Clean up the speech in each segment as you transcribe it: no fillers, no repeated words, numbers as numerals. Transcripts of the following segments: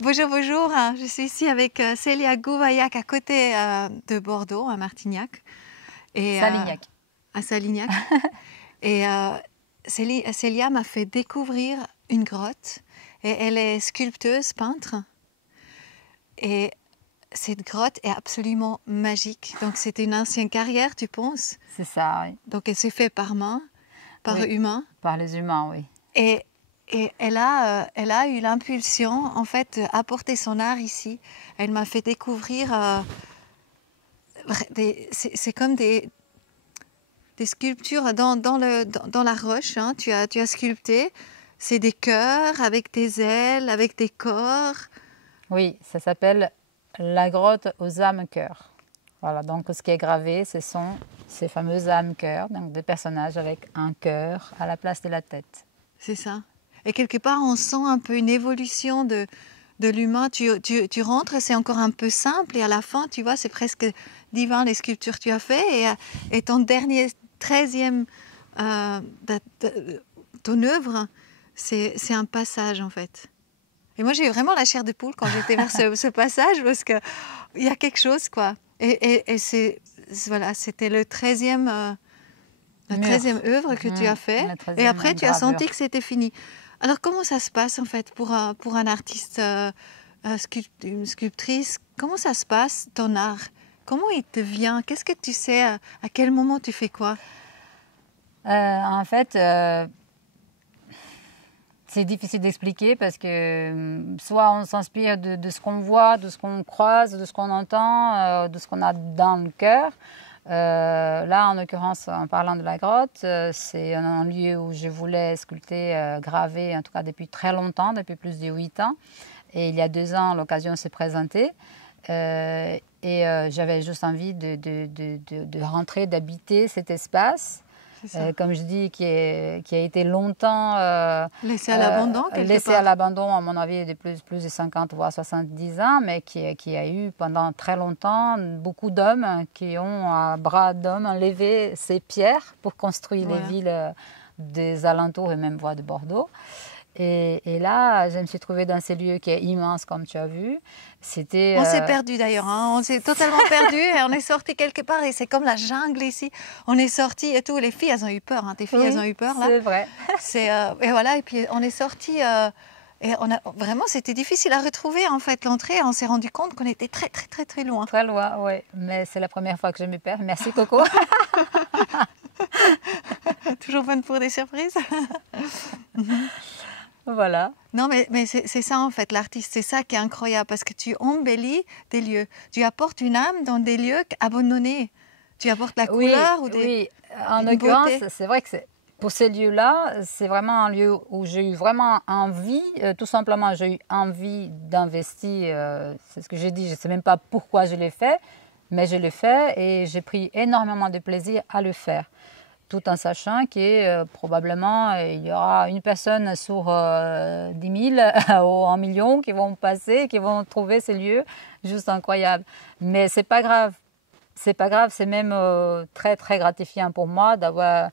Bonjour, bonjour. Je suis ici avec Célia Gouvailhac à côté de Bordeaux, à Martignac. Et, Salignac. À Salignac. Et Célia m'a fait découvrir une grotte. Et elle est sculpteuse, peintre. Et cette grotte est absolument magique. Donc c'était une ancienne carrière, tu penses? C'est ça, oui. Donc elle s'est faite par main, par humain. Par les humains, oui. Et elle a eu l'impulsion, en fait, d'apporter son art ici. Elle m'a fait découvrir... c'est comme des sculptures dans la roche. Hein. Tu as sculpté. C'est des cœurs avec des ailes, avec des corps. Oui, ça s'appelle la grotte aux âmes-cœurs. Voilà, donc ce qui est gravé, ce sont ces fameuses âmes-cœurs, donc des personnages avec un cœur à la place de la tête. C'est ça. Et quelque part, on sent un peu une évolution de l'humain. Tu rentres, c'est encore un peu simple, et à la fin, tu vois, c'est presque divin les sculptures que tu as fait. Et ton dernier, 13e, ton œuvre, c'est un passage en fait. Et moi, j'ai eu vraiment la chair de poule quand j'étais vers ce passage, parce qu'il y a quelque chose, quoi. Et voilà, c'était le 13e... La 13e œuvre que tu as fait, et après tu as senti que c'était fini. Alors comment ça se passe en fait pour un artiste, une sculptrice? Comment ça se passe ton art? Comment il te vient? Qu'est-ce que tu sais? À quel moment tu fais quoi? En fait, c'est difficile d'expliquer parce que soit on s'inspire de ce qu'on voit, de ce qu'on croise, de ce qu'on entend, de ce qu'on a dans le cœur. Là, en l'occurrence, en parlant de la grotte, c'est un lieu où je voulais sculpter, graver, en tout cas depuis très longtemps, depuis plus de 8 ans. Et il y a 2 ans, l'occasion s'est présentée. J'avais juste envie de rentrer, d'habiter cet espace. Comme je dis, qui a été longtemps laissé à l'abandon, laissé à l'abandon, à mon avis, de plus de 50 voire 70 ans, mais qui a eu pendant très longtemps beaucoup d'hommes qui ont, à bras d'hommes, levé ces pierres pour construire les villes des alentours et même voire de Bordeaux. Et là, je me suis trouvée dans ces lieux qui est immense, comme tu as vu. On s'est perdu d'ailleurs, hein. On s'est totalement perdu et on est sorti quelque part et c'est comme la jungle ici. On est sorti et tout, les filles elles ont eu peur, hein. Tes filles elles ont eu peur là. C'est vrai. Et voilà, et puis on est sorti et vraiment c'était difficile à retrouver en fait l'entrée. On s'est rendu compte qu'on était très très très très loin. Très loin, oui. Mais c'est la première fois que je me perds. Merci Coco. Toujours bonne pour des surprises. Voilà. Non, mais c'est ça en fait, l'artiste, c'est ça qui est incroyable, parce que tu embellis des lieux. Tu apportes une âme dans des lieux abandonnés. Tu apportes la couleur ou des... Oui, en l'occurrence, c'est vrai que pour ces lieux-là, c'est vraiment un lieu où j'ai eu vraiment envie, tout simplement, j'ai eu envie d'investir. C'est ce que j'ai dit, je ne sais même pas pourquoi je l'ai fait, mais je l'ai fait et j'ai pris énormément de plaisir à le faire. Tout en sachant que probablement il y aura une personne sur 10 000 ou 1 million qui vont passer, qui vont trouver ces lieux juste incroyables. Mais c'est pas grave. C'est pas grave, c'est même très très gratifiant pour moi d'avoir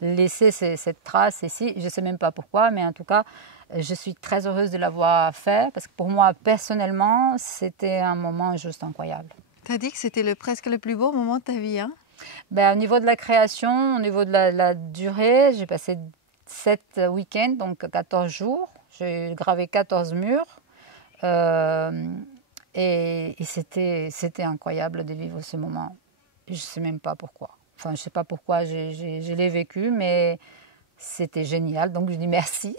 laissé cette trace ici. Je sais même pas pourquoi, mais en tout cas, je suis très heureuse de l'avoir fait parce que pour moi personnellement, c'était un moment juste incroyable. Tu as dit que c'était presque le plus beau moment de ta vie, hein? Au niveau de la création, au niveau de la durée, j'ai passé 7 week-ends, donc 14 jours. J'ai gravé 14 murs. Et c'était incroyable de vivre ce moment. Je ne sais même pas pourquoi. Enfin, je ne sais pas pourquoi je l'ai vécu, mais c'était génial. Donc, je dis merci.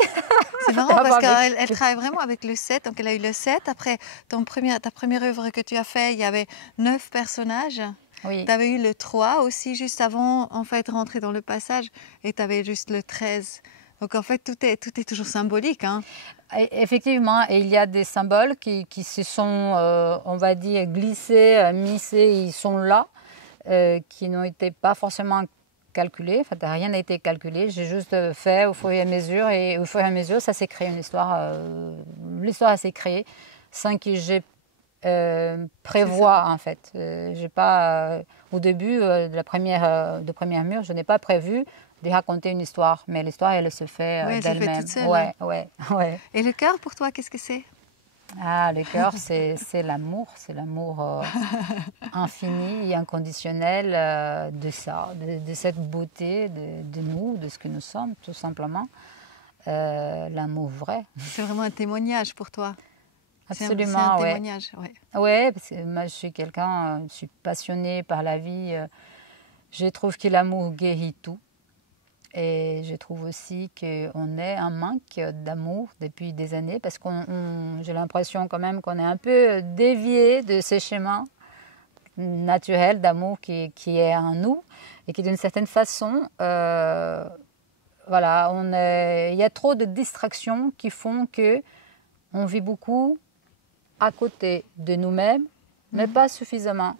C'est marrant parce qu'elle travaille vraiment avec le set. Donc, elle a eu le set. Après, ta première œuvre que tu as faite, il y avait 9 personnages. Oui. Tu avais eu le 3 aussi, juste avant, en fait, rentrer dans le passage. Et tu avais juste le 13. Donc, en fait, tout est toujours symbolique, hein. Effectivement, et il y a des symboles qui se sont, on va dire, glissés, missés, ils sont là, qui n'ont été pas forcément calculés. Enfin, rien n'a été calculé. J'ai juste fait au fur et à mesure, et au fur et à mesure, ça s'est créé une histoire. L'histoire s'est créée sans que j'ai prévoit en fait. J'ai pas au début de première mur, je n'ai pas prévu de raconter une histoire, mais l'histoire elle se fait d'elle-même. Toute seule. Ouais. Et le cœur pour toi, qu'est-ce que c'est? Ah, le cœur, c'est l'amour infini et inconditionnel de ça, de cette beauté de nous, de ce que nous sommes, tout simplement. L'amour vrai. C'est vraiment un témoignage pour toi. Absolument, c'est un témoignage, ouais. Ouais, parce que moi, je suis passionnée par la vie. Je trouve que l'amour guérit tout. Et je trouve aussi qu'on est un manque d'amour depuis des années parce que j'ai l'impression quand même qu'on est un peu dévié de ces schémas naturels d'amour qui est en nous et qui d'une certaine façon, voilà, il y a trop de distractions qui font qu'on vit beaucoup à côté de nous-mêmes, mais pas suffisamment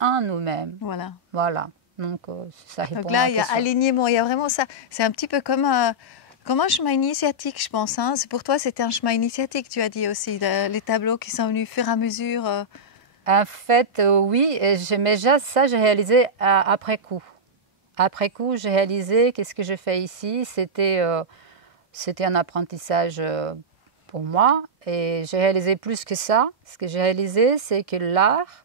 en nous-mêmes. Voilà. Voilà. Donc, ça répond Donc là, à la il y a question. alignement, il y a vraiment ça. C'est un petit peu comme un chemin initiatique, je pense. Hein. Pour toi, c'était un chemin initiatique, tu as dit aussi, les tableaux qui sont venus au fur et à mesure. En fait, oui, mais ça, j'ai réalisé après coup. Après coup, j'ai réalisé qu'est-ce que je fais ici. C'était un apprentissage pour moi. Et j'ai réalisé plus que ça. Ce que j'ai réalisé, c'est que l'art,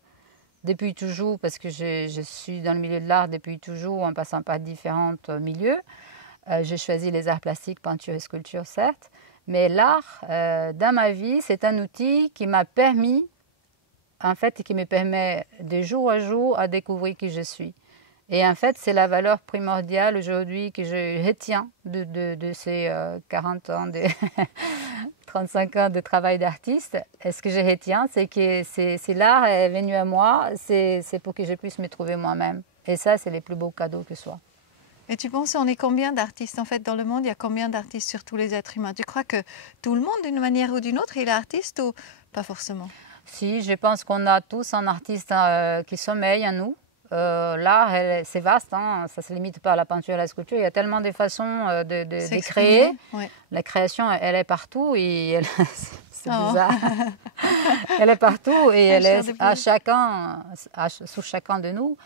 depuis toujours, parce que je suis dans le milieu de l'art depuis toujours, en passant par différents milieux. J'ai choisi les arts plastiques, peinture et sculpture, certes. Mais l'art, dans ma vie, c'est un outil qui m'a permis, en fait, et qui me permet de jour à jour à découvrir qui je suis. Et en fait, c'est la valeur primordiale aujourd'hui que je retiens de ces 40 ans, 35 ans de travail d'artiste. Et ce que je retiens, c'est que si l'art est venu à moi, c'est pour que je puisse me trouver moi-même. Et ça, c'est les plus beaux cadeaux que soit. Et tu penses, on est combien d'artistes en fait dans le monde? Il y a combien d'artistes sur tous les êtres humains? Tu crois que tout le monde, d'une manière ou d'une autre, il est artiste ou pas forcément? Si, je pense qu'on a tous un artiste qui sommeille en nous. L'art, c'est vaste, hein, ça ne se limite pas à la peinture et à la sculpture. Il y a tellement de façons de créer. Ouais. La création, elle est partout et c'est bizarre. Elle est partout et elle est sous chacun de nous.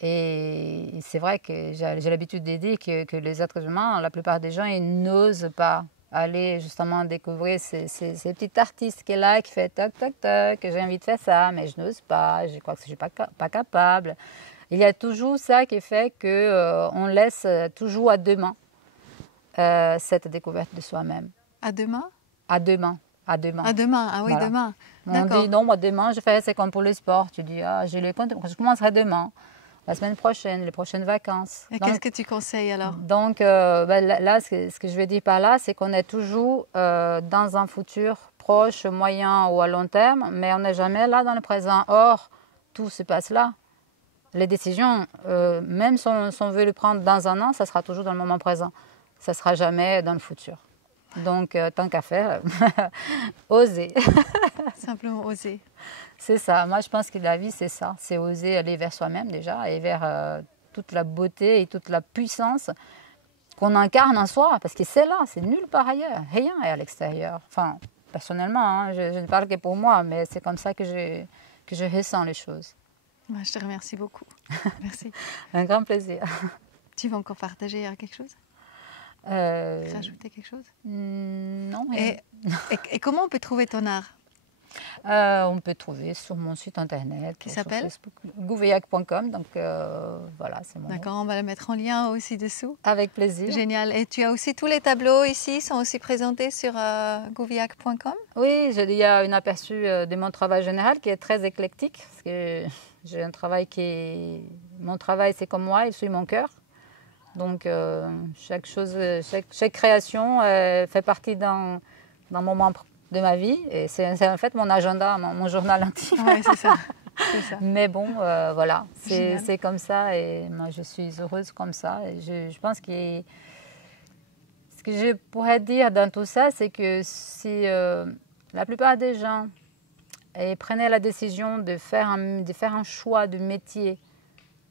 Et c'est vrai que j'ai l'habitude de dire que les êtres humains, la plupart des gens, ils n'osent pas aller justement découvrir ces petits artistes qui est là, qui fait toc, toc, toc, que j'ai envie de faire ça, mais je n'ose pas, je crois que je ne suis pas capable. Il y a toujours ça qui fait qu'on laisse toujours à demain cette découverte de soi-même. À demain? À demain. À demain. À demain, ah oui, Voilà. demain. On dit non, moi demain, je ferai, c'est comme pour le sport. Tu dis, je commencerai demain. La semaine prochaine, les prochaines vacances. Et qu'est-ce que tu conseilles alors? Donc là, ce que je veux dire par là, c'est qu'on est toujours dans un futur proche, moyen ou à long terme, mais on n'est jamais là dans le présent. Or, tout se passe là. Les décisions, même si on veut le prendre dans un an, ça sera toujours dans le moment présent. Ça ne sera jamais dans le futur. Donc, tant qu'à faire, oser. Simplement oser. C'est ça. Moi, je pense que la vie, c'est ça. C'est oser aller vers soi-même déjà et vers toute la beauté et toute la puissance qu'on incarne en soi. Parce que c'est là, c'est nulle part ailleurs. Rien est à l'extérieur. Enfin, personnellement, hein, je ne parle que pour moi, mais c'est comme ça que je ressens les choses. Je te remercie beaucoup. Merci. Un grand plaisir. Tu veux encore partager quelque chose? Rajouter quelque chose? Non. Et comment on peut trouver ton art? On peut trouver sur mon site internet. Qui s'appelle? Gouveac.com. Donc voilà, c'est mon D'accord, on va le mettre en lien aussi dessous. Avec plaisir. Génial. Et tu as aussi tous les tableaux ici, sont aussi présentés sur gouveac.com? Oui, il y a un aperçu de mon travail général qui est très éclectique. Parce que j'ai un travail mon travail, c'est comme moi, il suit mon cœur. Donc chaque création fait partie d'un moment de ma vie et c'est en fait mon agenda, mon journal intime. Oui, c'est ça. Mais bon, voilà, c'est comme ça et moi je suis heureuse comme ça. Et je pense que ce que je pourrais dire dans tout ça, c'est que si la plupart des gens prenaient la décision de faire un choix de métier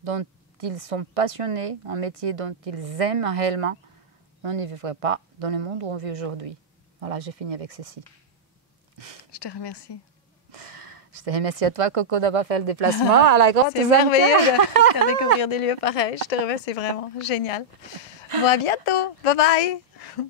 dont ils sont passionnés, un métier dont ils aiment réellement, on ne vivrait pas dans le monde où on vit aujourd'hui. Voilà, j'ai fini avec ceci. Je te remercie. Je te remercie à toi, Coco, d'avoir fait le déplacement à la grotte. C'est merveilleux de faire découvrir des lieux pareils. Je te remercie vraiment. Génial. Bon, à bientôt. Bye bye.